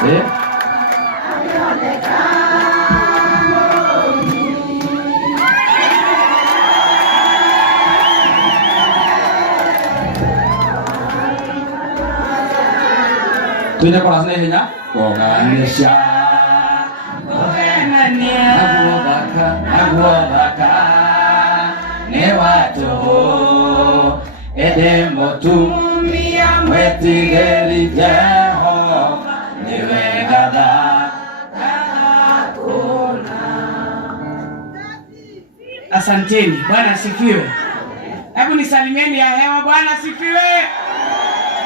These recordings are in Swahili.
Tuende kwa rasmi hinya kuunganisha Aguobaka ni watu edemotu mwetigeri jeho niwe gadha kuna. Asanteni, Bwana asifiwe. Hebu nisalimieni ya hewa, Bwana asifiwe.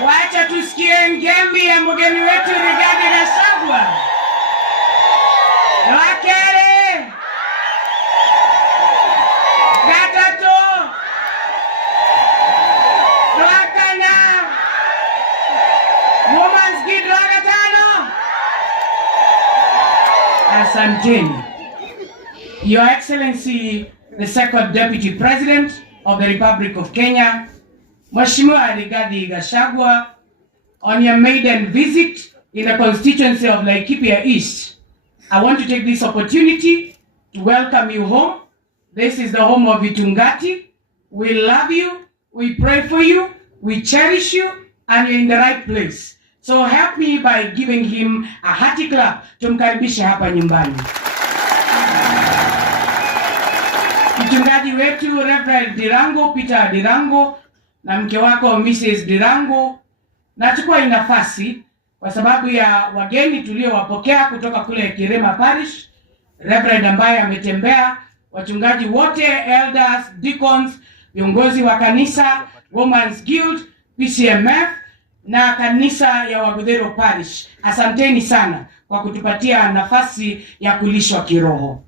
Wacha tusikie ngembi ya mgeni wetu Rigathi Gachagua. Wakere Gatatu Wakana Women's Guild Wagatano. Asanteni. Your Excellency, the Second Deputy President of the Republic of Kenya, Mheshimiwa Rigathi Gachagua, on your maiden visit in the constituency of Laikipia East, I want to take this opportunity to welcome you home. This is the home of Itungati. We love you, we pray for you, we cherish you, and you're in the right place. So help me by giving him a hearty clap. Tumkaribishe hapa nyumbani. Mchungaji wetu Reverend Dirango, Peter Dirango, na mke wako Mrs. Dirango, nachukua nafasi kwa sababu ya wageni tuliowapokea kutoka kule Kirema Parish, Reverend ambaye ametembea, wachungaji wote, elders, deacons, viongozi wa kanisa, Women's Guild, PCMF na kanisa ya Wagudero Parish. Asanteni sana kwa kutupatia nafasi ya kulishwa kiroho.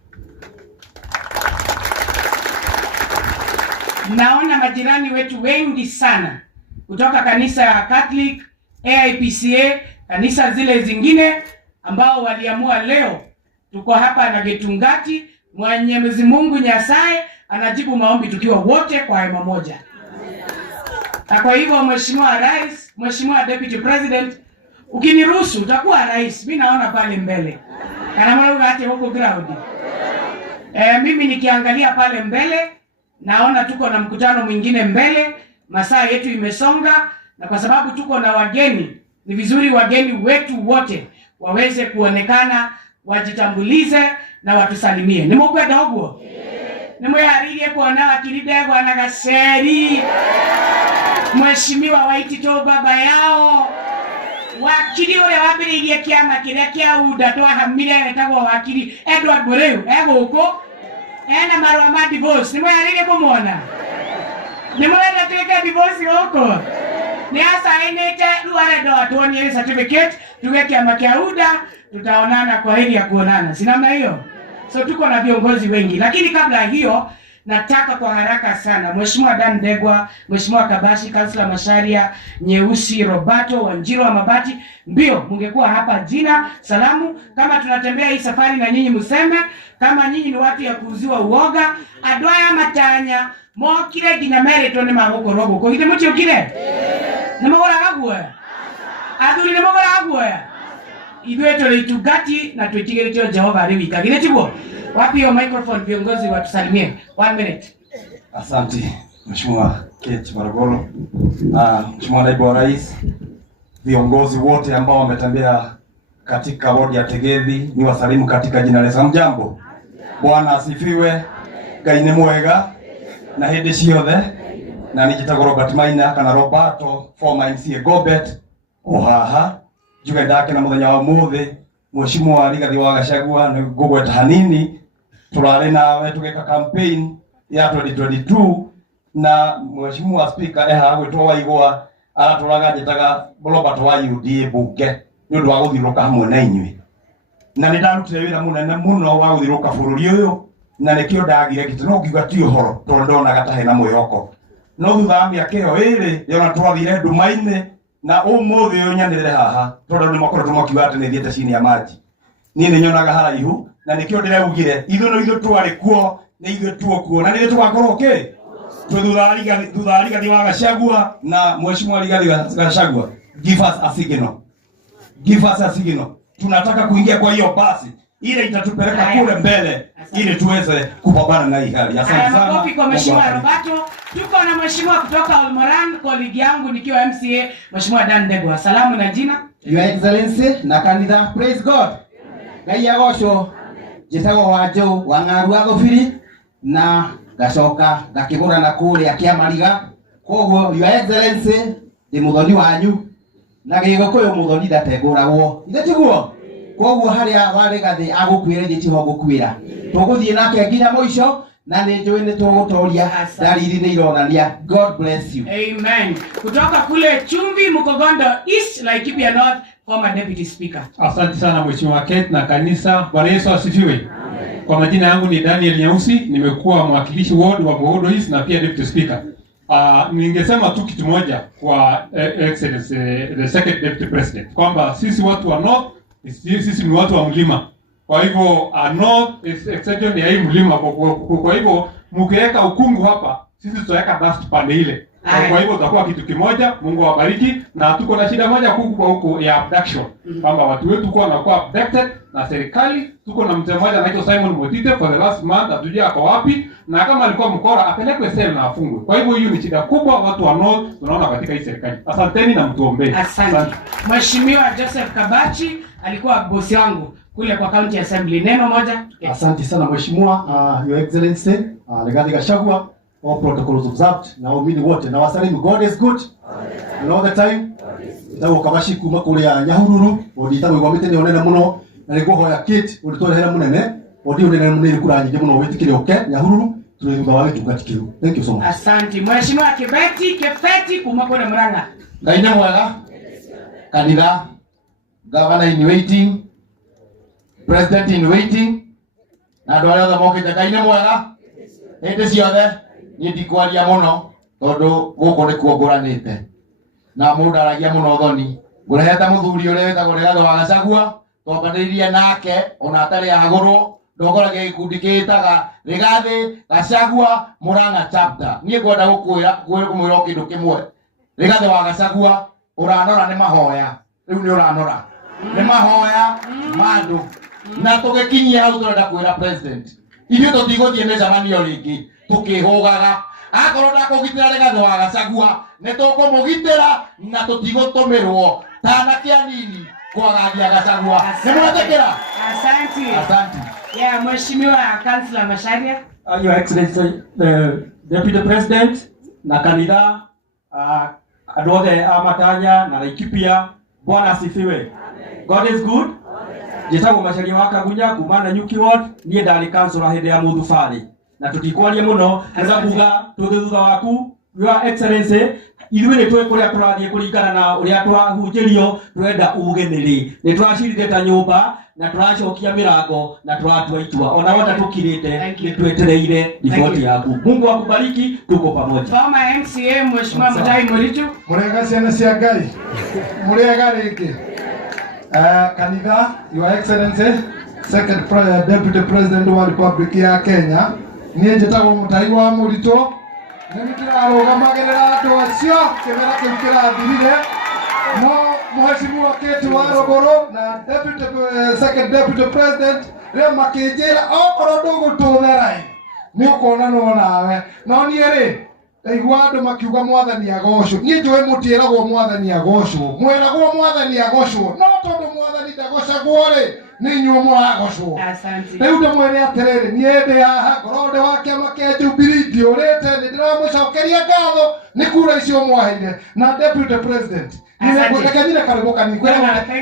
Naona majirani wetu wengi sana kutoka kanisa ya Catholic, AIPCA, kanisa zile zingine ambao waliamua leo tuko hapa na Getungati. Mwenyezi Mungu Nyasaye anajibu maombi tukiwa wote kwa hema moja. Na kwa hivyo Mheshimiwa Rais, Mheshimiwa Deputy President, ukiniruhusu utakuwa rais. Mimi naona pale mbele. Kana mwana hata huko ground. Mimi nikiangalia pale mbele naona tuko na mkutano mwingine mbele, masaa yetu imesonga, na kwa sababu tuko na wageni, ni vizuri wageni wetu wote waweze kuonekana, wajitambulize na watusalimie. Nimukwenda huko? Nimuyaririe kuona akilide Bwana Gacheri. Mheshimiwa Waitito baba yao. Wakili ule wabiririe kiama kile kia UDA twahamire etagwo wakili Edward Boreu huko. Ena marwa ma divorce. Nimuyarire kumuona. Nimuyarire tuweke divorce huko. Ni asa enete luare doa tuonye certificate tuweke amakia UDA, tutaonana kwa heri ya kuonana. Si namna hiyo? So tuko na viongozi wengi. Lakini kabla hiyo nataka kwa haraka sana Mheshimiwa Dan Ndegwa, Mheshimiwa Kabashi, Councilor Masharia, Nyeusi, Roberto, Wanjiru wa Mabati, mbio mungekuwa hapa jina salamu kama tunatembea hii safari, na nyinyi mseme kama nyinyi ni watu ya kuuziwa uoga. Adwaya matanya mokire ginya mereto ne magoko rogo ko hite muti okire ne magora agwe aduri ne magora agwe idweto Itungati na twitigeretio Jehova ariwika gine tibo. Wapi yo microphone viongozi watusalimie 1 minute. Asante Mheshimiwa Kate Maragolo, Mheshimiwa Naibu wa Rais, viongozi wote ambao wametembea katika wodi ya Tegethi, ni wasalimu katika jina la Yesu. Jambo. Bwana asifiwe. Ngai ni mwega na hindi ciothe, na nijitagwo Robert Maina kana Roberto former MCA Gobet ohaha juga ndake na muthenya wa muthi. Mheshimiwa Rigathi wa Gachagua ni gugweta hanini turare nawe tugeka campaign ya 2022, na Mheshimiwa Speaker gwitwo Waigwa araturaga njitaga Robert wa UDA bunge ni undu wa guthiruka hamwe na inyui, na ni ndarutire wira munene muno wa guthiruka bururi uyu, na nikio ndagire kitino ngiuga ti uhoro tondu ndona gatahe na mwihoko. No thutha wa miaka iyo iri yona twathire ndumaine, na umuthi uyu nyanirire haha tondu ni makoretwo makiuga ati ni thiete chini ya maji. Ni ni nyonaga haraihu, na nikio ndireugire ithu no ithu twari kuo ni ithu tuokuo, na ni tugakorwo okay thutha Rigathi wa Gachagua na Mheshimiwa Rigathi Gachagua. Give us a signal. Give us a signal. tunataka kuingia kwa hiyo basi ile itatupeleka kule mbele ili tuweze kupambana na hii hali. Asante sana. Makofi kwa Mheshimiwa Roberto. Tuko na Mheshimiwa kutoka Olmoran, colleague yangu nikiwa MCA, Mheshimiwa Dan Ndegwa. Salamu na jina. Your Excellency na kanitha, praise God. Ngai agocwo. Jitagwo Wanjũ wa Ng'aru Agũbiri na gacoka gakĩgũra na kũrĩa Kĩamariga. Koguo Your Excellency ndi mũthoni wanyu na Gĩgĩkũyũ mũthoni ndategũragwo. Ithe tiguo? Koguo harĩa warĩ gathĩ agũkwĩra gĩtiho gũkwĩra. Tũgũthiĩ nake nginya mũico na nĩ njũĩ nĩ tũgũtũria dalili nĩ ironania. God bless you. Amen. Kutoka kule Chumvi Mukogondo East, Laikipia North, former Deputy Speaker. Asante sana Mheshimiwa Kate na kanisa. Bwana Yesu asifiwe. Amen. Kwa majina yangu ni Daniel Nyausi, nimekuwa mwakilishi ward wa Mukogondo East na pia Deputy Speaker. Ningesema tu kitu moja kwa Excellency the second Deputy President kwamba sisi watu wa North, sisi ni watu wa mlima. Kwa hivyo North is extension ya hii mlima. Kwa hivyo mkiweka ukungu hapa, sisi tutaweka dust pande ile. Kwa hivyo tutakuwa kitu kimoja. Mungu awabariki. Na tuko na shida moja kubwa huko ya abduction. Kwamba watu wetu kwa wanakuwa abducted na serikali. Tuko na mtu mmoja anaitwa Simon Motite for the last month, hatujui ako wapi, na kama alikuwa mkora apelekwe sel na afungwe. Kwa hivyo hiyo ni shida kubwa watu wa North tunaona katika hii serikali. Asanteni na mtuombee. Asante. Mheshimiwa Joseph Kabachi alikuwa bosi wangu kule kwa County Assembly. Neno moja. Asante sana Mheshimiwa Your Excellency Rigathi Gachagua, all protocols observed na waumini wote na wasalimu. God is good and all the time. Itago Kabashi kuma kuria Nyahururu oditago igomite ne onene muno na riguhoya Kate oditwarehera munene odi onene munene kuranyije muno witikire oke Nyahururu tuliunga wale tukatikiru. Thank you so much. Asante. Mheshimiwa Kefeti kuma kule Murang'a. Ngai mwega. Kanitha, governor in waiting, president in waiting, na andũ arĩa othe mokĩte. Ngai nĩ mwega hĩndĩ ciothe. Niĩ ndikwaria mũno tondũ gũkũ nĩ kuo ngũranĩte na mũndũ aragia mũno thoni. Ngũrehete mũthuri ũrĩa wĩtagwo Rigathi wa Gachagua, twambanĩrĩirie nake ona atarĩ agũrwo, ndongoragia gĩkundi kĩĩtaga Rigathi Gachagua Murang'a chapter. Niĩ ngwenda kũmwĩra kĩndũ kĩmwe. Rigathi wa Gachagua ũranora nĩ mahoya. Rĩu nĩ ũranora nĩ mahoya mandũ na tũgĩkinyia hau tũrenda kwĩra president ithuĩ tũtigũthiĩ mĩcemanio rĩngĩ tũkĩhũgaga. Akorwo ndakũgitĩra Rigathi wa Gachagua nĩ tũkũmũgitĩra na tũtigũtũmĩrwo tanake anini kwagagia Gachagua. Nĩ mwetĩkĩra? Asante. Asante. Yeah, Mheshimiwa Councillor Macharia. Your Excellency the Deputy President na kanitha andũ othe a Matanya na Laikipia, Bwana asifiwe. God is good. Jitagwo Macharia wa Kagunya kuma na Nyuki Ward, niĩ ndarĩ councillor hĩndĩ ya mũthubarĩ na tũtikwaria mũno nĩgetha kuga tũthĩ thutha waku Your Excellency. Ithuĩ nĩ tũĩ kũrĩa tũrathiĩ kũringana na ũrĩa twahunjĩrio. Twenda uge nĩ tũracirithia ta nyũmba na tũracokia mĩrango na tũratua itua. Ona wenda tũkirĩte nĩ twetereire riboti yaku. Mungu akubariki, tuko pamoja. Former MCA Mheshimiwa Mutahi Muritu. Murega ciana cia Ngai. Murega rĩngĩ. Kanitha, Your Excellency second Deputy President wa Republic ya Kenya, niĩ njĩtagwo Mutahi wa Muritu. Nĩ ndĩrarũgamagĩrĩra andũ acio kĩmera kĩu kĩrathirire. No Mheshimiwa Kate wa Rogoro na second Deputy President rĩu makĩnjĩra okorwo ndũgũtũthera nĩ ũkonanwo nawe. No niĩ rĩ ndaigua andũ makiuga Mwathani agocwo. Niĩ njũĩ mũtiĩragwo Mwathani agocwo, mwĩragwo Mwathani agocwo, no tondũ Mwathani ndagocagwo rĩ nĩ inyuĩ mũragocwo. Rĩu ndĩmwĩre atĩrĩrĩ, niĩ ndĩ haha ngorwo ndĩ wa kĩama kĩa Jubilee ndiũrĩte, nĩ ndĩramũcokeria ngatho nĩ kura icio mwaheire na Deputy President. Nĩngwendekanyire karĩgũ kanini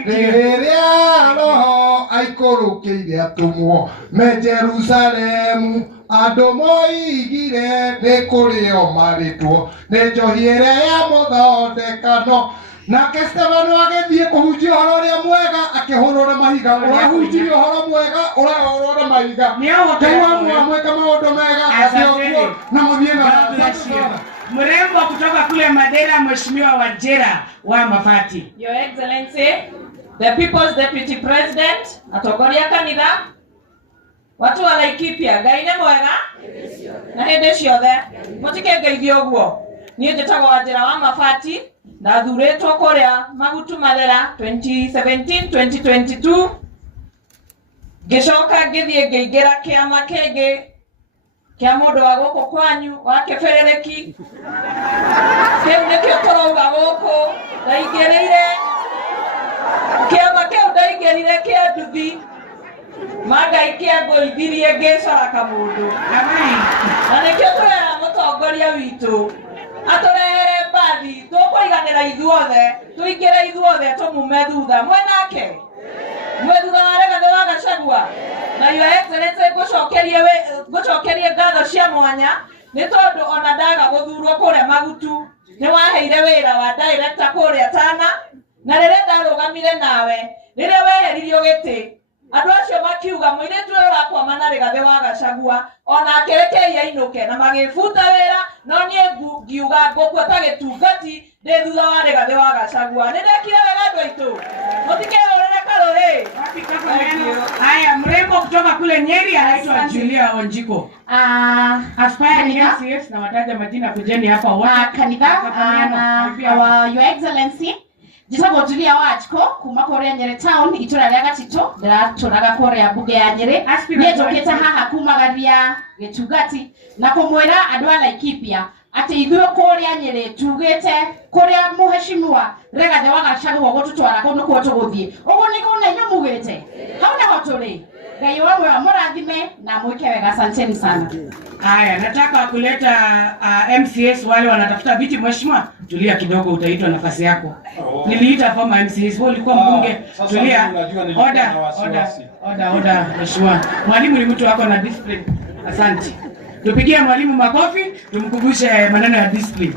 rĩrĩa Roho aikũrũkĩire atũmwo me Jerusalemu, andũ moigire nĩ kũrĩo marĩtwo nĩ njohi ĩrĩa ya mũthondekano. Nake Stefano agĩthiĩ kũhunjia ũhoro ũrĩa mwega akĩhũrũra mahiga. Ũrahunjirie ũhoro mwega ũrahũrũra mahiga. Ngai wamwĩka maũndũ mega atĩoguo na mũthiĩ na Mrembo kutoka kule Madera, Mheshimiwa Wajera wa Mafati. Your Excellency the People's Deputy President atongoria kanitha, watu wa Laikipia, Ngai nĩ mwega na hĩndĩ ciothe mũtikengeithie ũguo. niĩ njĩtagwo Wanjĩra wa Mabati, ndathurĩtwo kũrĩa Magutu Mathera 2017-2022, ngĩcoka ngĩthiĩ ngĩingĩra kĩama kĩngĩ kĩa mũndũ wa gũkũ kwanyu wa kĩbĩrĩrĩki. Kĩu nĩkĩo tũrauga gũkũ, ndaingĩrĩire kĩama kĩu, ndaingĩrire kĩa nduthi, Mangai kĩangũithirie ngĩcora kamũndũ. Na nĩkĩo tũrera mũtongoria witũ atũrehere mbathi, tũkũiganĩra ithuothe, tũingĩre ithuothe tũmume thutha. Mwenake mwe thutha wa Rigathĩ wa Gachagua. Na Your Excellency ngũcokerie ngatho cia mwanya nĩ tondũ ona ndaga gũthurwo kũrĩa Magutu nĩ waheire wĩra wa director kũrĩa Tana, na rĩrĩa ndarũgamire nawe rĩrĩa weheririo gĩtĩ, andũ acio makiuga mũirĩtu ũyũ ũrakwama na Rigathĩ wa Gachagua ona akĩrekei ainũke, na magĩbuta wĩra, no niĩ ngiuga ngũkua ta gĩtungati ndĩ thutha wa Rigathĩ wa Gachagua. Nĩ ndekire wega andũ aitũ, mũtikehũrĩre karũrĩ. Haya, mrembo kutoka kule Nyeri anaitwa Julia Wanjiko. Aspire ni MCS na wataja majina kujeni hapa Kanitha na Your Excellency njĩtagwo Julia Wanjiko kuma kũrĩa Nyeri town itũra rĩa Gatito, ndiratũraga kũrĩa mbunge ya Nyeri. Niĩ njũkĩte haha kumagaria gĩtungati na kũmwĩra andũ a Laikipia atĩ ithuĩ kũrĩa Nyeri tugĩte kũrĩa mũheshimiwa Rigathĩ wa Gachagua gũtũtwara kũu nĩkuo tũgũthiĩ. Ũguo nĩguo na inyuĩ mugĩte, hau nĩho tũrĩ. Ngai wamwe mũrathime na mwĩke wega, asanteni sana. Haya, nataka kuleta MCS wale wanatafuta viti. Mheshimiwa, tulia kidogo, utaitwa nafasi yako. Niliita former MCS, wewe ulikuwa mbunge. Tulia. Oda, Mheshimiwa. Mwalimu ni mtu wako na discipline. Asante. Tupigie mwalimu makofi, tumkumbushe maneno ya discipline.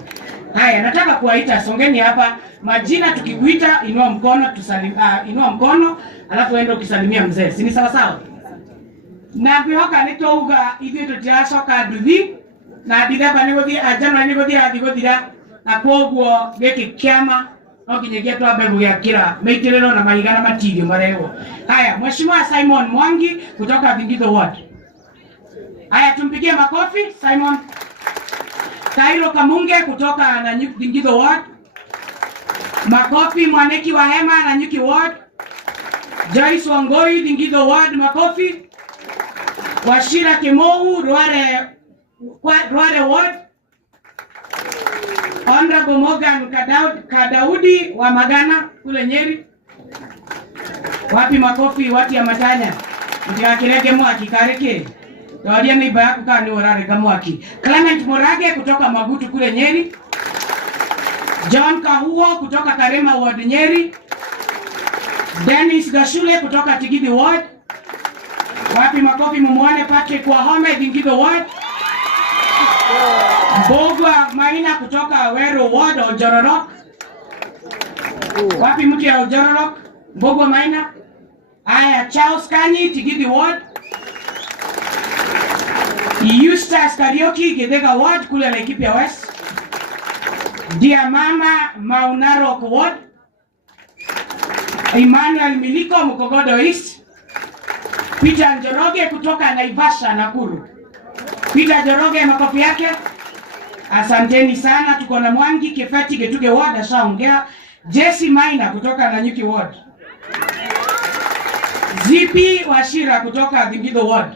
Haya, nataka kuwaita, songeni hapa. Majina tukikuita inua mkono, inua mkono, alafu uende ukisalimia mzee. Si ni sawa sawa? Na bihoka nitouga ithuĩ tũtiracoka nduthi na ndithemba nĩgũthiĩ ajana nĩgũthiĩ athigũthira, na kwoguo gĩkĩ kĩama no nginyagia twambe gũgĩakĩra mĩitĩrĩro na mahiga na matirio marehwo. Haya, Mheshimiwa Simon Mwangi kutoka Thingitho Ward. Haya, tumpigie makofi Simon. Kairo Kamunge kutoka na Thingitho Ward. Makofi. Mwaneki wa Hema na Nyuki Ward. Joyce Wangoi Thingitho Ward, makofi. Washira Kimou Rware Ward. Honorable Morgan Kadaudi wa Magana kule Nyeri. Wapi makofi wati ya Matanya. Ndiakireke mwaki kareke. Tawadia neiba yako kaa ni orare mwaki. Clement Morage kutoka Magutu kule Nyeri. John Kahuo kutoka Karema Ward Nyeri. Dennis Gashule kutoka Tigidi Ward. Wapi makofi mumuone Patrick Wahome Thingitho Ward. Mbogwa Maina kutoka Wero Ward Oljororok. Wapi mtu ya Oljororok? Mbogwa Maina. Aya, Charles Kanyi Tigidi Ward. Eustace Karioki Githega Ward kule Laikipia West. Dia Mama Maunarok Ward. Emmanuel Miliko Mukogodo East. Peter Njoroge kutoka Naivasha Nakuru. Peter Njoroge makofi yake. Asanteni sana. Tuko na Mwangi Kefati Getuge Ward ashaongea. Jesse Maina kutoka Nanyuki Ward. Zipi Washira kutoka Thingitho Ward.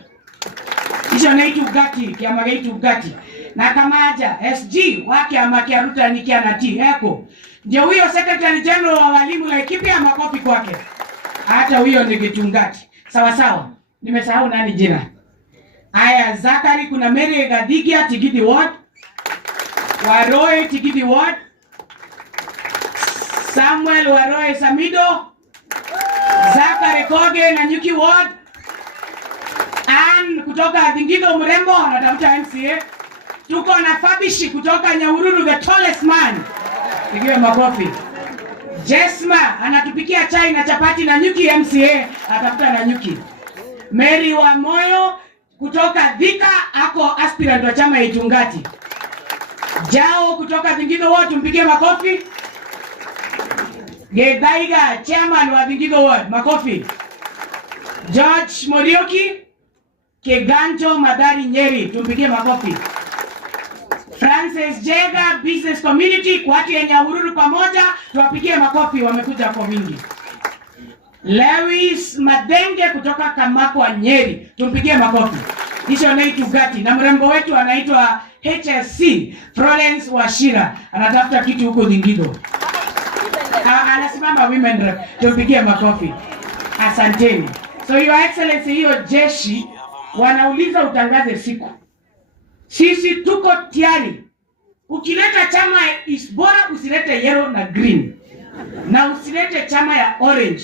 Kisha naitu Gati, kiama gaitu Gati. Na Kamaja SG wake amakia Ruta nikia nati eko. Ndio huyo Secretary General wa walimu Laikipia, makofi kwake. Hata huyo ni Gitungati. Sawa sawa. Nimesahau nani jina. Aya, Zakari kuna Mary Gadigia Tigidi Ward. Waroe Tigidi Ward. Samuel Waroe Samido. Zakari Koge na Nyuki Ward. Ann kutoka Thingitho Mrembo anatafuta MCA. Tuko na Fabishi kutoka Nyahururu, the tallest man. Pigiwe makofi. Jesma anatupikia chai na chapati na Nyuki MCA atafuta na Nyuki. Mary wa Moyo kutoka Thika ako aspirant wa chama ya Itungati. Jao kutoka Thingitho Ward tumpigie makofi. Gedaiga chairman wa Thingitho Ward, makofi. George Morioki Keganjo Madari Nyeri tumpigie makofi. Francis Jega, business community, kwa watu ya Nyahururu pamoja, tuwapigie makofi, wamekuja kwa wingi. Lewis Madenge kutoka Kamakwa Nyeri, tumpigie makofi. Kisha anaitwa Gati na mrembo wetu anaitwa HSC Florence Washira, anatafuta kitu huko Dingido. Anasimama women rep, tumpigie makofi. Asanteni. So your excellency, hiyo jeshi wanauliza utangaze siku. Sisi tuko tayari. Ukileta chama bora usilete yellow na green. Na usilete chama ya orange.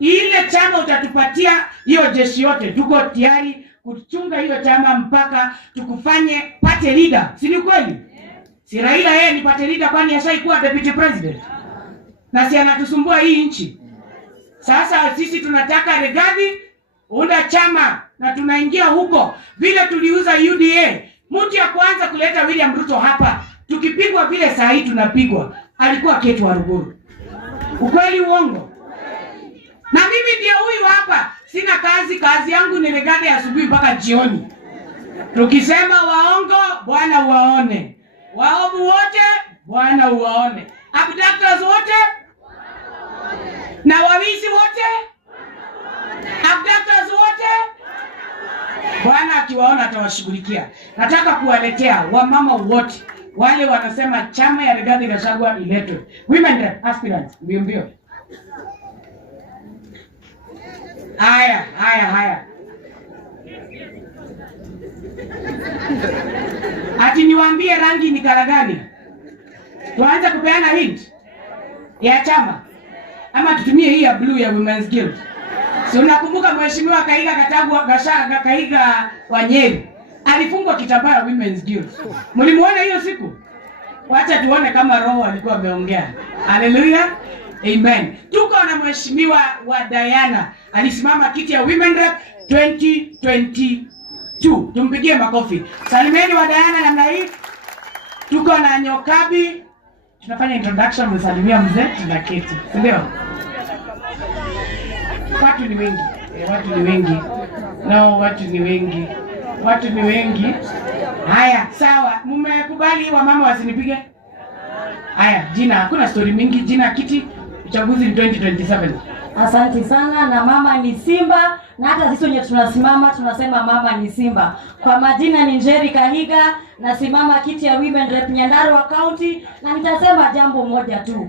Ile chama utatupatia hiyo jeshi yote, tuko tayari kuchunga hiyo chama mpaka tukufanye party leader. Si ni kweli? Si Raila yeye ni party leader kwani ashaikuwa deputy president? Na si anatusumbua hii nchi. Sasa sisi tunataka Rigathi unda chama na tunaingia huko. Vile tuliuza UDA, mtu ya kwanza kuleta William Ruto hapa, tukipigwa vile saa hii tunapigwa, alikuwa Ketu Waruguru. Ukweli uongo? Na mimi ndio huyu hapa, sina kazi yangu ni Rigathi asubuhi mpaka jioni. Tukisema waongo, Bwana uwaone. Waovu wote, Bwana uwaone. Abductors wote, na wawizi wote, abductors wote, Bwana akiwaona atawashughulikia. Nataka kuwaletea wamama wote wale wanasema chama ya Rigathi Gachagua iletwe. Women rep aspirants, mbio. Haya. Ati niwaambie rangi ni kala gani? Tuanze kupeana hint ya chama ama tutumie hii ya blue ya Women's Guild? Si unakumbuka mheshimiwa Kahiga wa Nyeri alifungwa kitambaa ya Women's Guild. Mlimuona hiyo siku? Wacha tuone kama roho alikuwa ameongea. Hallelujah. Amen. Tuko na mheshimiwa wa Diana alisimama kiti ya Women Rep 2022. Tumpigie makofi. Salimeni wa Diana namna hii. Tuko na Nyokabi. Tunafanya introduction, msalimia mzee na kiti. Ndio. Watu ni wengi. Watu ni wengi. Haya, sawa. Mmekubali wa mama wasinipige? Haya, jina hakuna story mingi, jina kiti, uchaguzi ni 2027. Asante sana, na mama ni Simba, na hata sisi wenye tunasimama tunasema mama ni Simba. Kwa majina ni Njeri Kahiga, nasimama kiti ya Women Rep Nyandarua County, na nitasema jambo moja tu.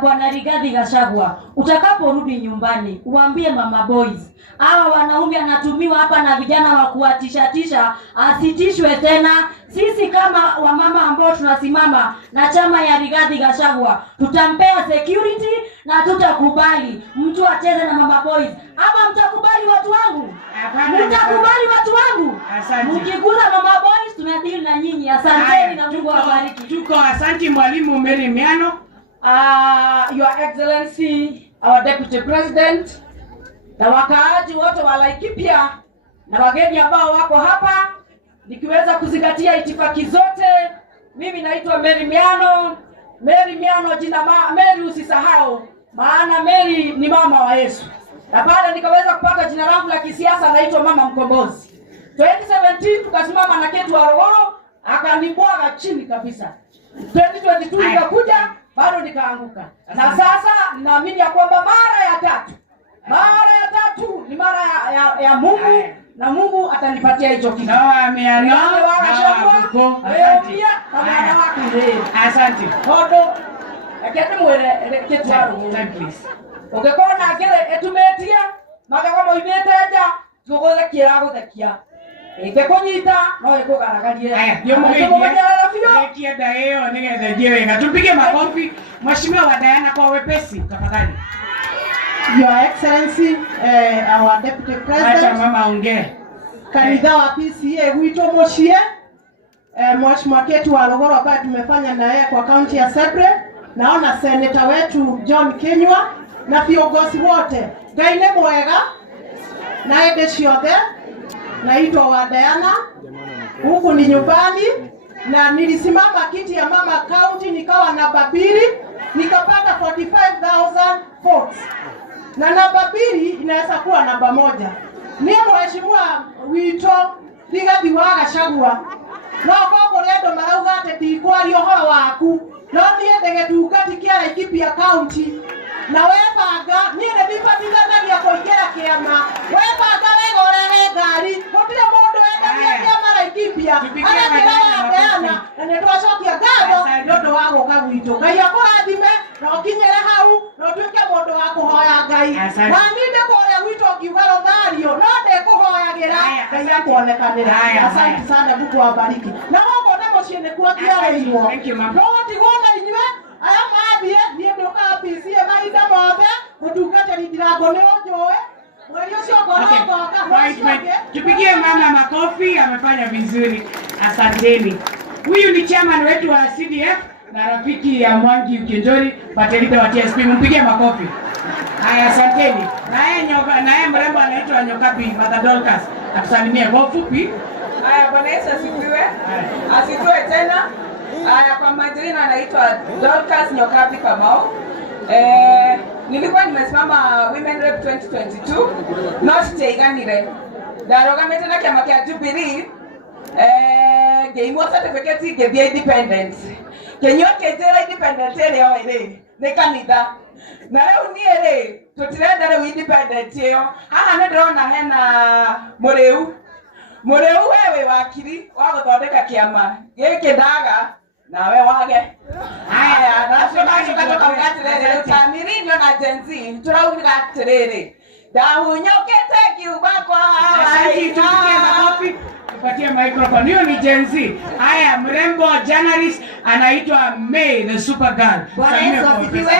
Bwana Rigathi Gachagua, utakaporudi nyumbani uambie mama boys, hawa wanaume anatumiwa hapa na vijana wa kuatishatisha, asitishwe tena. Sisi kama wamama ambao tunasimama na chama ya Rigathi Gachagua, tutampea security na tutakubali mtu acheze na mama boys. Ama mtakubali watu wangu? Mtakubali watu wangu? Mkiguza mama boys tunadeal na nyinyi. Asanteni na Mungu awabariki. Tuko asante mwalimu Mary Miano. Your Excellency, our Deputy President, na wakaaji wote wa Laikipia na wageni ambao wako hapa, nikiweza kuzingatia itifaki zote. Mimi naitwa Mary Miano. Mary Miano, jina Mary usisahau, maana Mary ni mama wa Yesu. Na pale nikaweza kupata jina langu la kisiasa, naitwa Mama Mkombozi. 2017 tukasimama na Ketu Waruguru, akanibwaga chini kabisa. 2022 nikakuja, bado nikaanguka. Na sasa naamini ya kwamba mara ya tatu ni mara ya Mungu, na Mungu atanipatia hicho kitu. Asante. Hodo akete mwere Ketu Waruguru. Ukekona ngere etumetia magamo imeteja tugoze kirago thekia. Ikekonyita no ikugaragarie. Haya, ndio kienda hiyo nigethe jiwe. Tupige makofi mheshimiwa wa Diana kwa wepesi tafadhali. Your Excellency, our Deputy President. Acha mama ongee. Kanitha wa PCA wito moshie. Mheshimiwa Ketu Waruguru ambaye tumefanya na yeye kwa county ya Sebre. Naona senator wetu John Kinyua na viongozi wote. Gaine mwega. Na ende ciothe. Naitwa wa Diana. Huku ni nyumbani, na nilisimama kiti ya mama county nikawa namba 2, nikapata 45,000 votes. Na namba 2 inaweza kuwa namba 1. Ni mheshimiwa wito Rigathi Gachagua no ko rendo marauga ati ndikwari ohoro waku no thie ndege tungati kia Laikipia County na webanga nie ne ndibatithanagia kuingira kiama webanga wegorehe ngari gutire mundu endagia kiama Laikipia anakira wabeana na nä twacokia ngatho nä å ndå wa gå ka gwitå ngai akårathime na å kinyä hau na å tuä ke må ndå wa kå hoya ngai nanindä kå rä a gwitå ngiuga Rothario no ndä kå hoyagä ra ngai akuonekanä ra asanti sana Mungu awabariki na gå na må ciä nä kuo atiarä irwo no gå tigwo na inyuä aya mathiä niä ndå kabicie mahinda mothe må tungatĩri ndirango nä å njåä mweri å cio ngoragoka tupigie mama makofi, amefanya vizuri, asanteni. Huyu ni chairman wetu wa CDF na rafiki ya Mwangi Ukenjori, Patelida wa TSP, mpigie makofi. Haya, asanteni. Naye mrembo anaitwa Nyokabi Matadolkas, atusalimie kwa ufupi. Haya, Bwana Yesu asifiwe. Asifiwe tena. Haya, kwa majina anaitwa Dorcas Nyokabi Kamau. Nilikuwa nimesimama Women Rep 2022 not teiganire ndarogamete na kiama kia Jubilee geimwo certificate gebia independence kenyo kejera independence leo ile ne kanitha na leo ni ile tutirenda leo independence yo haha ne ndona hena mureu wewe wakiri wa guthondeka kiama giki ndaga nawe wage haya nasema katoka ugatirere utamirinyo na jenzi turauga atirere dahunyokete kiuba kwa tupatie microphone. Hiyo ni jenzi. Haya, mrembo journalist anaitwa May the super girl. Bwana Yesu asifiwe.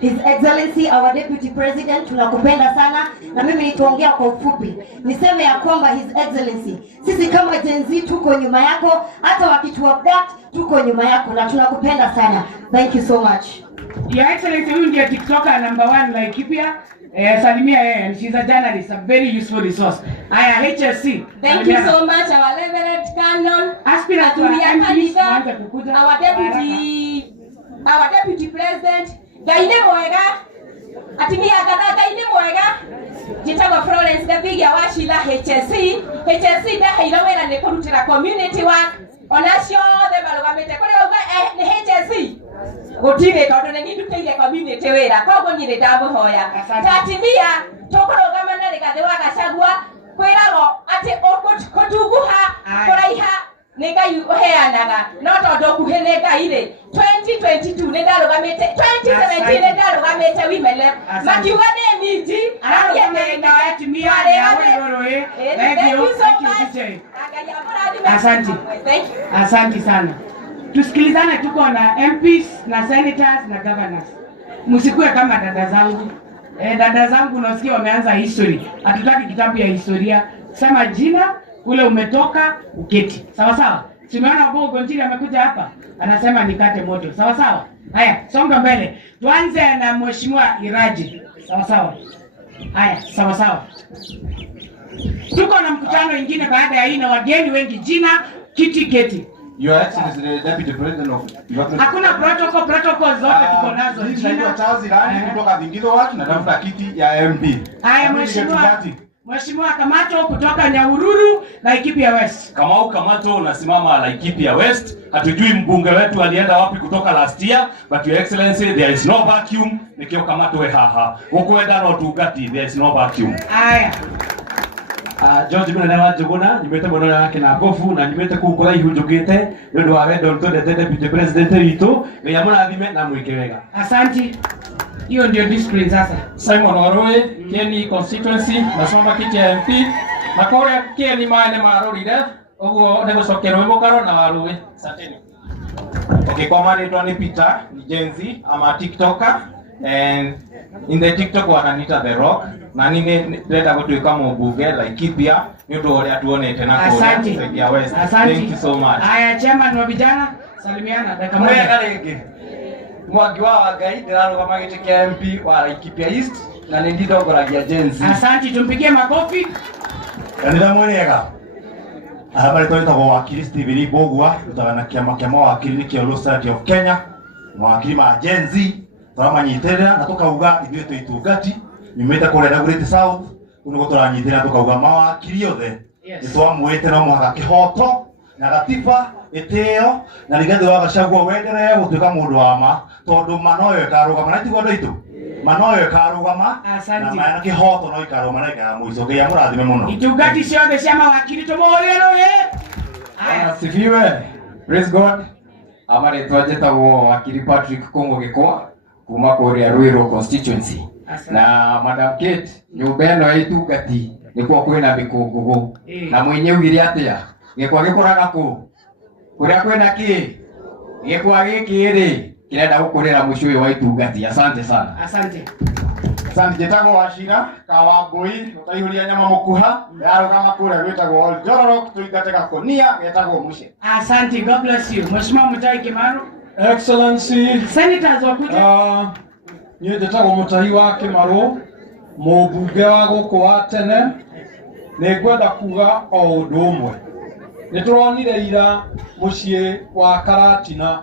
His Excellency our Deputy President, tunakupenda sana na mimi nitaongea kwa ufupi. Niseme ya kwamba His Excellency, sisi kama Gen Z tuko nyuma yako, hata wakituabduct tuko nyuma yako na tunakupenda sana. Thank you so much. Your Excellency, huyu ndiye TikToker number 1 Laikipia. Salimia yeye, and she's a journalist, a very useful resource. Aya, HSC. Thank you so much, our Reverend Canon. Aspirant to our Deputy President. Gaine mwega atimia gada gaine mwega jitagwa Florence Gabigia washila HSC da hailawera ne kurutira community work onasio the balugamete kore uga ne HSC gutire tondu ne nduteire community wera kogo nyire ndamuhoya tatimia tokorogama na rigathe wa Gachagua kwirago ati okutuguha kuraiha Ngai uheanaga no tondu kuhene Ngai 2022 ne ndarugamite 2017 ne ndarugamite women lab makiuga ne miti Asante sana. Tusikilizane, tuko na MPs na senators na governors. Msikue kama dada zangu. Dada zangu unasikia wameanza history. Hatutaki kitabu ya historia. Sema jina, ule umetoka, uketi. Sawa sawa? Tumeona Bogo Gonjiri amekuja hapa. Anasema nikate moto. Sawa sawa? Haya, songa mbele. Tuanze na Mheshimiwa Iraji. Sawa sawa? Haya, sawa sawa. Tuko na mkutano mwingine baada ya hii na wageni wengi, jina keti. Your Excellency the Deputy President of hakuna protocol zote tuko nazo. Jina Charles Irani kutoka Vingido watu na tafuta kiti ya MP. Haya, Mheshimiwa Kamato kutoka Nyahururu Laikipia West. Kamau Kamato unasimama Laikipia West. Hatujui mbunge wetu alienda wapi kutoka last year, but Your Excellency there is no vacuum. Nikio Kamato we haha. Wokwenda no tugati, there is no vacuum. Haya. George Mwana Njuguna nyumete mwana yake na gofu na nyumete kukura ihunjugite ndio wa wendo ntode Deputy President witu ya mwana athime na mwike wega. Asante. Hiyo ndio discipline sasa. Simon Waroe, Kieni constituency, nasoma kiti ya MP. Makore Kieni maene marorire, oguo ndegocokera wimukaro na Waroe. Asanteni. Okay, kwa maana ndo ni Peter, ni Gen Z, I'm a TikToker and in the TikTok wananiita The Rock. Na nini leta kutu kama mbunge Laikipia, ndio wale atuonete na kwa Saidia West. Thank you so much. Haya, chairman wa vijana, salimiana dakika moja. Mwagi wa Ngai ndiraruga giti kia MP wa Laikipia East na ni ndongoragia Gen Z. Asante, tumpigie makofi. Kanitha mwega. Habari twetagwo wakiri Stephen Bogwa, tutagana kiama kia mawakiri kia Law Society of Kenya. Mawakiri ma Gen Z, turamanyiterera na tukauga ithuĩ twitungati nyumite kurenda Great South, unugo turanyiterera tukauga mawakiri othe. Nitwamwite no muhaka kihoto na gatiba iteo na Rigathi wa Gachagua wenderee gutuika mundu wa ma tondu manoyo ikarugama na tiguo ndu itu manoyo ikarugama na maana kihoto no ikarugama na ikaya muico ngai amurathime muno itungati ciothe cia mawakiri tumuhurire Asifiwe. Praise God. Amaretwa njĩtagwo wakiri Patrick Kongo Gĩkwa kuma kũrĩa Ruiru constituency. Na Madam Kate nyũmba ĩno ya itungati nĩkuo kwĩna mĩkũngũgũ na mwenye ugire atĩa gĩkwa gĩkũraga kũ kũrĩa kwĩna kĩ gĩkwa gĩkĩ rĩ kĩrenda gũkũrĩra mũciĩ ũyũ wa itungati. Asante sana. Asante. Asante njĩtagwo Wachira Kawambui ũtaihũria nyama mũkuha yarũgama kũrĩa gwĩtagwo Njororok tũingate Gakonia getagwo Muche. Asante, God bless you. Mheshimiwa Mutahi Kimaru. Excellency. Senators wakuje. Niĩ njĩtagwo Mutahi wa Kimaru, mũmbunge wa gũkũ wa tene. Nĩ ngwenda kuga o ũndũ ũmwe. Nĩ tũronire ira mũciĩ wa Karatina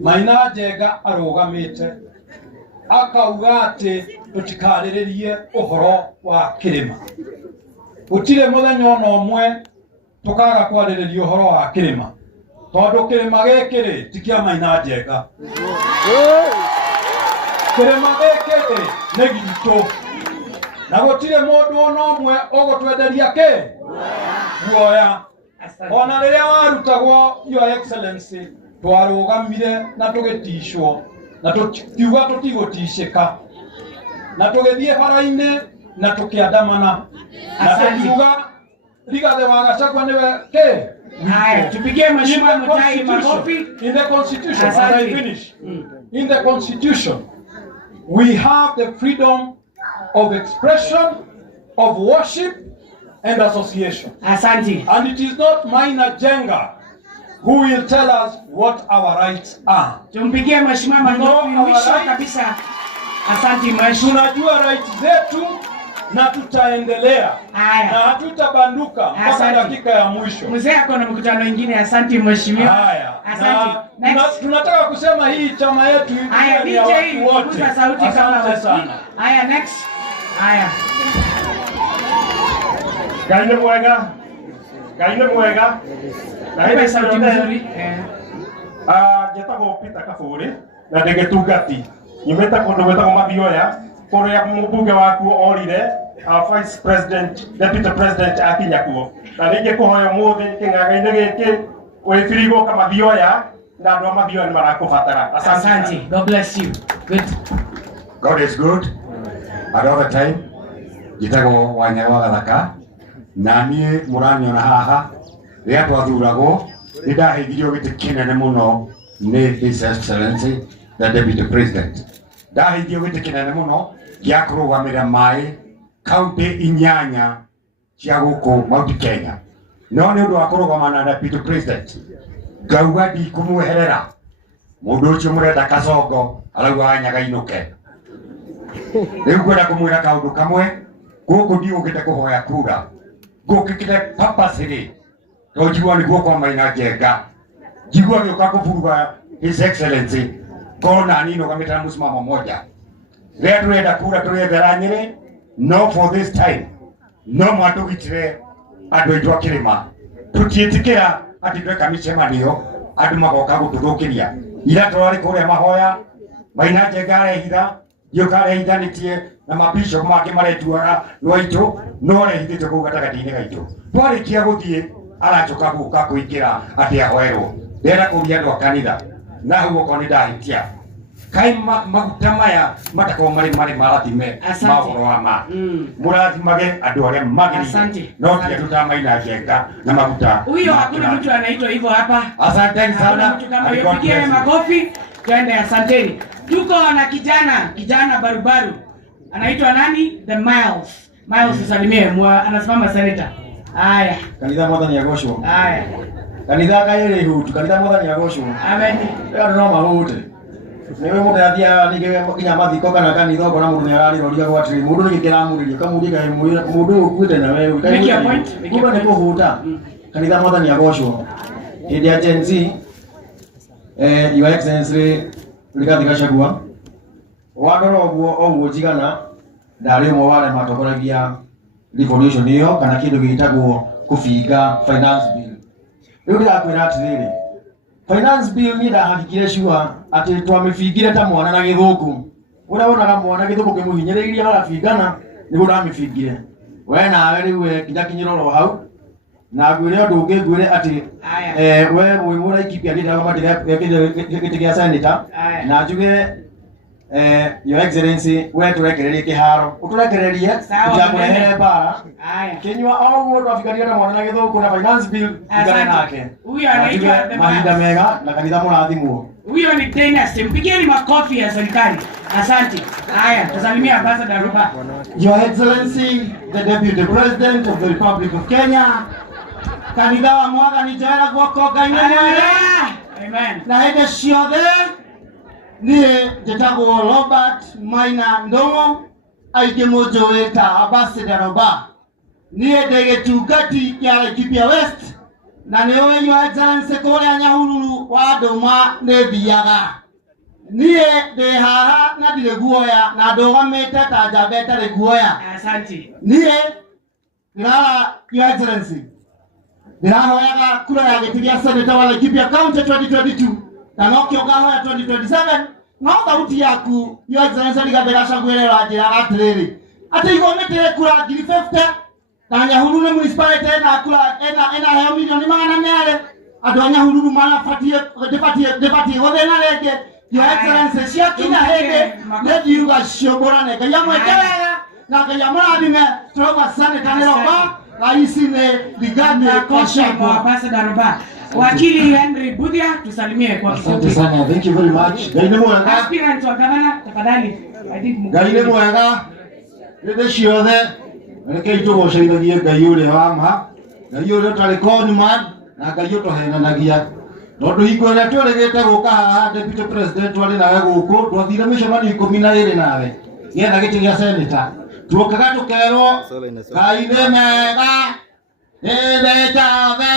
Maina Njenga arũgamĩte akauga atĩ tũtikarĩrĩrie ũhoro wa kĩrĩma. Gũtirĩ mũthenya ona ũmwe tũkaga kwarĩrĩria ũhoro wa kĩrĩma tondũ kĩrĩma gĩkĩ rĩ ti kĩa Maina Njenga. Kĩrĩma gĩkĩ rĩ nĩ gitũ na gũtirĩ mũndũ ona ũmwe ũgũtwenderia kĩ guoya. Ona rĩrĩa warutagwo Your Excellency twarũgamire na tũgĩticwo na tukiuga tutigũticĩka na tũgĩthiĩ bara-inĩ na tũkĩandamana na tukiuga Rigathi wa Gachagua nĩwe kĩ. Haya, tupigie Mheshimiwa Mutahi makofi. In the constitution, as I finish, in the constitution we have the freedom of expression, of worship and association. Asante. And it is not Maina Njenga who will tell us what our rights are. Tumpigie Mheshimiwa makofi mwisho kabisa. Asante Mheshimiwa. Tunajua rights zetu na tutaendelea. Haya. Na hatutabanduka mpaka dakika ya mwisho. Mzee ako na mkutano mwingine. Asante Mheshimiwa. Haya. Asante. Tunataka kusema hii chama yetu haya ni ya watu wote. Kuza sauti kama sana. Haya next. Haya. Kaine mwega. Kaine mwega. Kaine sauti nzuri. Njĩtagwo Peter Kabũri na ndĩ gĩtungati. Nyumĩte kũndũ gwĩtagwo Mathioya kũrĩa mũmbunge waku orire Vice President, Deputy President akinya kuo. Na ningĩ kũhoya mũthĩ kĩng'ang'a-inĩ gĩkĩ wĩbirigwo ka Mathioya na andũ a Mathioya nĩ marakũbatara. Asante. God bless you. Good. God is good. At all the time. Njĩtagwo Wanyawa Gathaka na niĩ mũraniona haha rĩrĩa twathuragwo nĩ ndaheithirio gĩtĩ kĩnene mũno nĩ His Excellency the Deputy President. Ndaheithirio gĩtĩ kĩnene mũno gĩa kũrũgamĩrĩra maĩ kaunti inyanya cia gũkũ Mount Kenya. No nĩ ũndũ wa kũrũgama na Deputy President ngauga ndikũmweherera mũndũ ũcio mũrenda Kasongo arauga Nyaga inũke. Rĩu ngwenda kũmwĩra kaũndũ kamwe gũkũ ndiũkĩte kũhoya kura ngũkĩkĩte purposely to njigua nĩguo kwa Maina Njenga njigua gĩũka kũburuga His Excellency ngona nino kamĩta na mũsimamo moja rĩrĩa tũrenda kura tũrethera Nyĩrĩ no for this time no mwatũgitĩre andũ aitũ a kĩrĩma tũtiĩtĩkĩra atĩ tweka mĩcemanio andũ magoka gũtũthũkĩria ira twarĩ kũrĩa mahoya Maina Njenga arehitha gĩũkarehithanĩtie na mabishop mangĩ maretuaga rwaitũ no arehithĩte kũu gatagatĩ-inĩ gaitũ twarĩkia gũthiĩ aracoka gũka kũingĩra atĩ ahoerwo ndĩrenda kũria andũ a kanitha na hau okorwo nĩ ndahĩtia kaĩ maguta maya matakorwo marĩ marathime maũhoro wa ma mũrathimage andũ arĩa magĩrĩire no ti andũ ta Maina Njenga na maguta. Huyo hakuna mtu anaitwa hivyo hapa. Asanteni sana. Pigie makofi. Twende, asanteni. Tuko na kijana barubaru anaitwa nani? The Miles. Miles usalimie, anasimama senator. Haya. Kanitha mwathani agoshwo. Haya. Kanitha kaire hutu, kanitha mwathani agoshwo. Amen. Leo ndo mahute. Niwe mũndũ athia nige kinya mathiko kana kanitha ũkona mũndũ nĩ ararĩroria gwatĩrĩ mũndũ nĩ kĩramũrĩria kamũria kahe mũndũ ũyũ ukuĩte na wewe mũndũ nĩ kũhuta kanitha mwathani agoshwo. Hĩndĩ ya Gen Z Your Excellency Rigathi Gachagua wandora ũguo njigana ndarĩ ũmwe wa arĩa matongoragia revolution ĩyo kana kĩndũ gĩtagwo kũbinga finance bill Riu ndirakwira atiriri finance bill ni ndahakikire shua ati twamifingire ta mwana na githuku uria wonaga mwana githuku kimuhinyiriirie garabingana niguo ndamifingire we nawe riu kinyakinyira ro hau na ngwire undu ungi ngwire ati we mwimura ikipia ni ndagomatire giti gia senator na njuge your excellency we turekererie kiharo uturekererie njakurehere bara Kinyua oguo twafikaria na mwana na githuku na finance bill igane nake huyo anaitwa mahinda mega na kanitha murathimwo. Huyo ni Dynasty, mpigeni makofi ya serikali. Asante. Haya, tusalimia Ambassador Ruba. Your Excellency, the Deputy President of the Republic of Kenya, kanitha wa mwathani Joera guoko Ngai Amen. na hende ciothe niĩ njĩtagwo Robert Maina Ndong'o, aingĩ mũnjũĩ ta Ambassador Ruba. Niĩ ndĩ gĩtungati kĩa Laikipia West na nĩ ũĩ Your Excellency kũrĩa Nyahururu wa Ndũma nĩ thiaga. Niĩ ndĩ haha na ndirĩ guoya na ndũgamĩte ta njamba ĩtarĩ guoya. Asante. Niĩ ndĩrara Your Excellency ndĩrahoyaga kura ya gĩtĩ gĩa Senator wa Laikipia County 2022 na no kĩo ngahoya 2027 no thauti yaku Your Excellency Rigathĩ Gachagua ũranjĩraga atĩrĩrĩ atĩ igomĩtĩre kura 50 na Nyahururu nĩ municipality na kura ena heo milioni 200 andũ a Nyahururu marabatie ndĩbatie gũthĩna rĩngĩ. Your Excellency ciakinya hĩndĩ nĩ ndiuga ciũmbũrane Ngai amwĩke wega na Ngai amũrathime. Tũrauga Senator nĩ Ruba, rais nĩ Rigathĩ Gachagua. Ambassador Ruba. Wakili Henry Budhia, tusalimie kwa kifupi. Asante sana, thank you very much. Ngai nĩ mwega. Aspirant wa governor, tafadhali. Ngai nĩ mwega. Hĩndĩ ciothe rekei tũgoceithagie Ngai ũrĩa wa ma, Ngai ũrĩa ũtarĩ conman na Ngai ũtũhenanagia. Tondũ hingo ĩrĩa twĩrĩgĩte gũka haha Deputy President warĩ nawe gũkũ, twathire mĩcemanio 12 nawe getha gĩtĩ gĩa Senator. Tuokaga tũkerwo Ngai nĩ mega hĩndĩ ciothe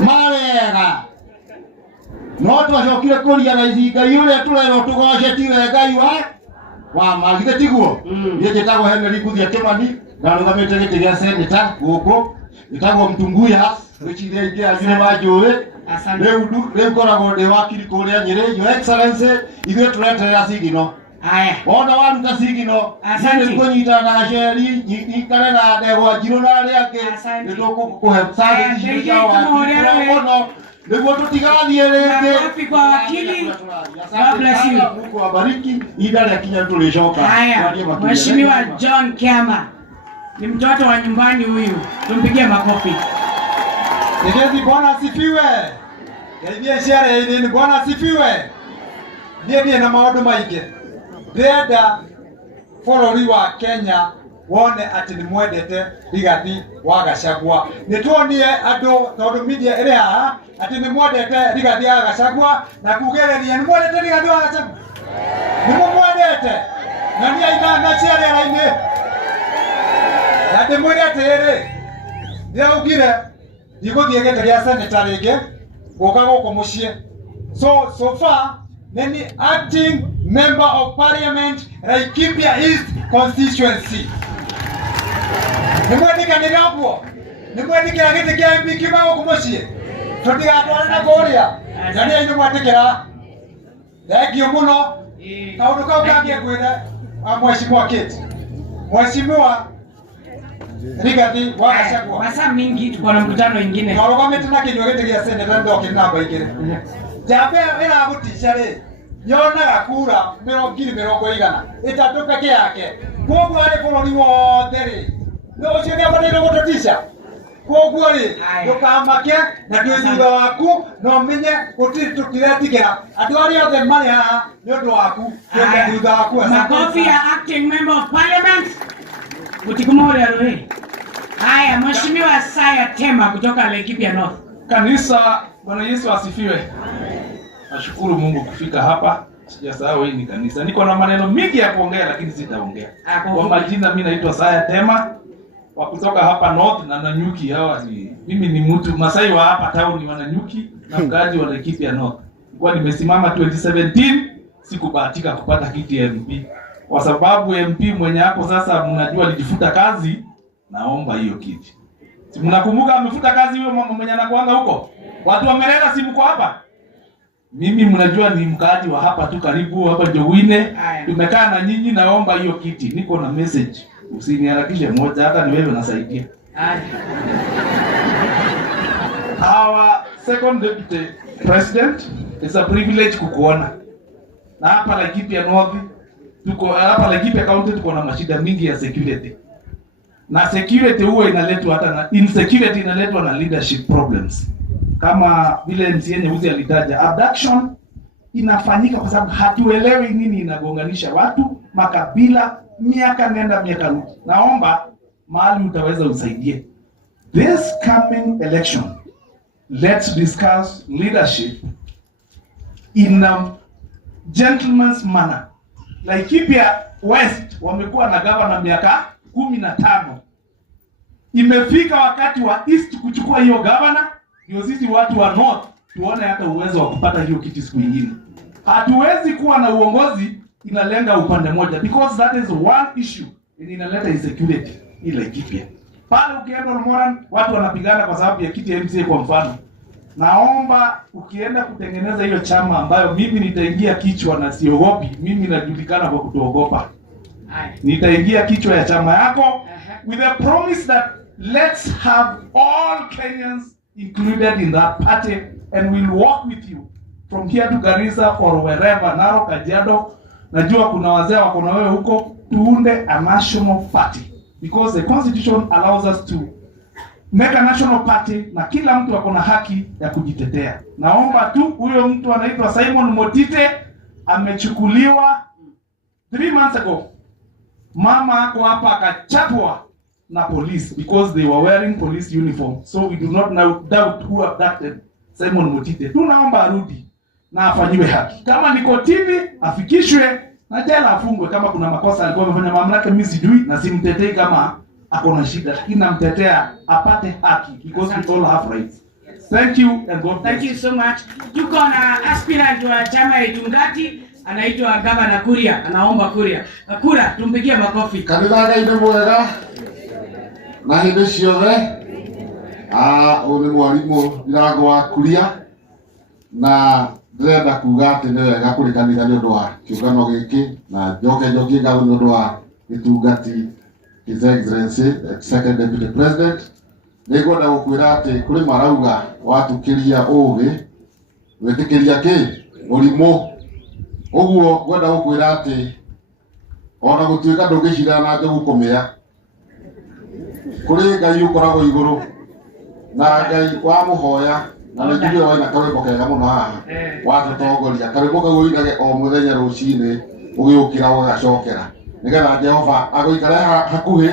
marega. No twacokire kũria raici Ngai ũrĩa tũrerwo tũgoce tiwe Ngai wa magithe tiguo. Niĩ njĩtagwo Henry Budhia Kĩmani na rũgamĩte gĩtĩ gĩa Senator gũkũ, njĩtagwo Mtunguya wĩciria ingĩ anyu nĩ manjũĩ. Rĩu ngoragwo ndĩ wakiri kũrĩa Nyĩrĩ. Your Excellency, ithuĩ tũreterera cigino. Wona waruta cigino nĩ kũnyitana na Gacheri nyitane na Ndegwa Njirũ na arĩa angĩ nĩ tũkũhe service icio cia wakiri mũno nĩguo tũtigathiĩ rĩngĩ. Makofi kwa wakili. God bless you. Mungu awabariki. Ida likinya tulichoka. Haya, Mheshimiwa John Kiama ni mtoto wa nyumbani huyu, tumpigie makofi. Tegezi, Bwana asifiwe. Karibia sherehe hii, ni Bwana asifiwe. Ndiye na maũndũ maingĩ. Ndenda bũrũri wa Kenya wone atĩ nĩ mwendete Rigathĩ wa Gachagua. Nĩ tuonie andũ tondũ media ĩrĩ haha atĩ nĩ mwendete Rigathĩ wa Gachagua na kugĩrĩria nĩ mwendete Rigathĩ wa Gachagua. Nĩ mwendete na nĩ aigana cia rĩera-inĩ. Na ndĩmwĩre atĩrĩ, nĩaugire ndigũthiĩ gĩtĩ gĩa Senator rĩngĩ gũka gũkũ mũciĩ. So far nĩ acting member of parliament Laikipia East constituency. Nimwendĩkanĩra ũguo, nimwendĩkĩra gĩtĩ kĩa MP kiuma gũkũ mũciĩ, tũtigatware na kũrĩa na nĩ ainĩ mwandĩkĩra. Thengiũ mũno. Kaũndũ kau kangĩ ngwĩre Mheshimiwa Kate, Mheshimiwa Rigathĩ wa Gachagua. Masaa mingi tuko na mkutano ingine. Twarũgamĩte na kĩnyua gĩtĩ gĩa Senator ndoke namba igĩrĩ. Njamba ĩyo ĩragũtica rĩ, yonaga kura 100,000 ĩtatũ peke yake. Koguo harĩ bũrũri wothe rĩ, nĩ ũcio nĩabataire gũtũtica. Koguo rĩ, ndũkamake na twĩ thutha waku na ũmenye gũtirĩ tũtiretigĩra. Andũ arĩa othe marĩ haha nĩ ũndũ waku, twĩ thutha waku. Makofi ya acting member of parliament. Utikumore rohe. Haya, Mheshimiwa Saya Tema kutoka Laikipia North. Kanisa, Bwana Yesu asifiwe. Nashukuru Mungu kufika hapa. Sijasahau hii ni kanisa. Niko na maneno mengi ya kuongea lakini sitaongea. Kwa majina mimi naitwa Saya Tema wa kutoka hapa North na Nanyuki. Hawa ni mimi ni mtu Masai wa hapa town ni Nanyuki na mkaji wa Laikipia North. Nilikuwa nimesimama 2017 sikubahatika kupata kiti ya MP. Kwa sababu MP mwenye hapo sasa mnajua alijifuta kazi, naomba hiyo kiti. Si mnakumbuka amefuta kazi huyo mama mwenye anakuanga huko? Watu wamelela si mko hapa? Mimi mnajua ni mkaaji wa hapa tu karibu hapa Jowine. Tumekaa na nyinyi, naomba hiyo kiti. Niko na message. Usiniharakishe moja, hata ni wewe nasaidia. Our second deputy president, it's a privilege kukuona. Na hapa Laikipia North, tuko hapa Laikipia County tuko na mashida mingi ya security. Na security huwa inaletwa hata na insecurity inaletwa na leadership problems. Kama vile MCA Nyeusi alitaja, abduction inafanyika kwa sababu hatuelewi nini inagonganisha watu, makabila, miaka nenda miaka rudi. Naomba mahali utaweza usaidie. This coming election, let's discuss leadership in a gentleman's manner. Laikipia West wamekuwa na governor miaka 15. Imefika wakati wa East kuchukua hiyo governor, ndio sisi watu wa North tuone hata uwezo wa kupata hiyo kiti siku nyingine. Hatuwezi kuwa na uongozi inalenga upande moja, because that is one issue inaleta insecurity in Laikipia. Pale ukienda Moran watu wanapigana kwa sababu ya kiti ya MCA kwa mfano. Naomba ukienda kutengeneza hiyo chama ambayo mimi nitaingia kichwa na siogopi, mimi najulikana kwa kutoogopa. Nitaingia kichwa ya chama yako with a promise that let's have all Kenyans included in that party, and we'll walk with you from here to Garissa or wherever, Narok, Kajiado. Najua kuna wazee wako na wewe huko, tuunde a national party because the constitution allows us to make a national party na kila mtu ako na haki ya kujitetea. Naomba tu huyo mtu anaitwa Simon Motite amechukuliwa 3 months ago. Mama ako hapa akachapwa na police because they were wearing police uniform. So we do not now doubt who abducted Simon Motite. Tunaomba arudi na afanyiwe haki. Kama ni kotini afikishwe na jela afungwe kama kuna makosa alikuwa amefanya. Mamlaka mimi sijui na simtetei kama ako na shida, lakini namtetea apate haki because we all have rights. Thank you and God bless. Thank you so much. Tuko na aspirant wa chama ya Tungati anaitwa Gavana Kuria, anaomba Kuria. Kura tumpigie makofi. Kanitha Ngai nĩ mwega na hĩndĩ ciothe. Ũyũ nĩ mwarimũ Irago wa Kuria na ndĩrenda kuga atĩ nĩ wega kũrĩ kanitha nĩ ũndũ wa kĩũngano gĩkĩ na njoke njokie ngatho nĩ ũndũ wa gĩtungati His Excellency the Second Deputy President. Nĩngwenda gũkwĩra atĩ kũrĩ marauga watukĩria ũũgĩ wĩtĩkĩria kĩ ũrimũ. Ũguo ngwenda gũkwĩra atĩ ona gũtuĩka ndũngĩcindana na njogu kũmĩa, kũrĩ Ngai ũkoragwo igũrũ na Ngai wamũhoya na nĩnjiguire waina karwĩmbo kega mũno haha watũtongoria. Karwĩmbo kau ũinage o mũthenya rũcinĩ ũgĩũkĩra ũgacokera nĩgetha Jehova agũikare hakuhĩ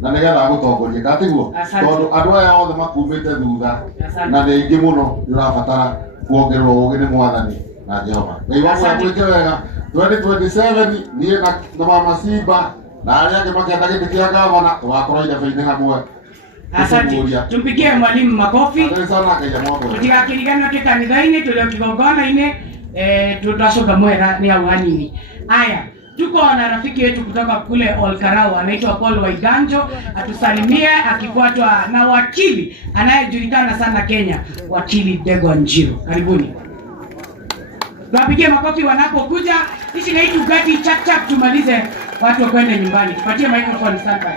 na nĩgetha agũtongorie gatiguo, tondũ andũ aya othe makumĩte thutha na nĩ aingĩ mũno nĩũrabatara kuongererwo ũgĩ nĩ Mwathani na Jehova. Ngai wako agwĩke wega 2027 niĩ na Mama Simba na arĩa angĩ makĩenda gĩtĩ kĩa gavana tũgakorwo irebe-inĩ hamwe. Asante. Tumpigie mwalimu makofi. Tutigakirigana kanitha-inĩ tũrĩ kigongona-inĩ tutacoka mwega ni au hanini. Haya, tuko na rafiki yetu kutoka kule Olkarau anaitwa Paul Waiganjo, atusalimie akifuatwa na wakili anayejulikana sana Kenya, wakili Dego Njiro. Karibuni. Tuwapigie makofi wanapokuja. Hichi ni Tungati chap chap tumalize watu wakwende nyumbani. Tupatie microphone sasa.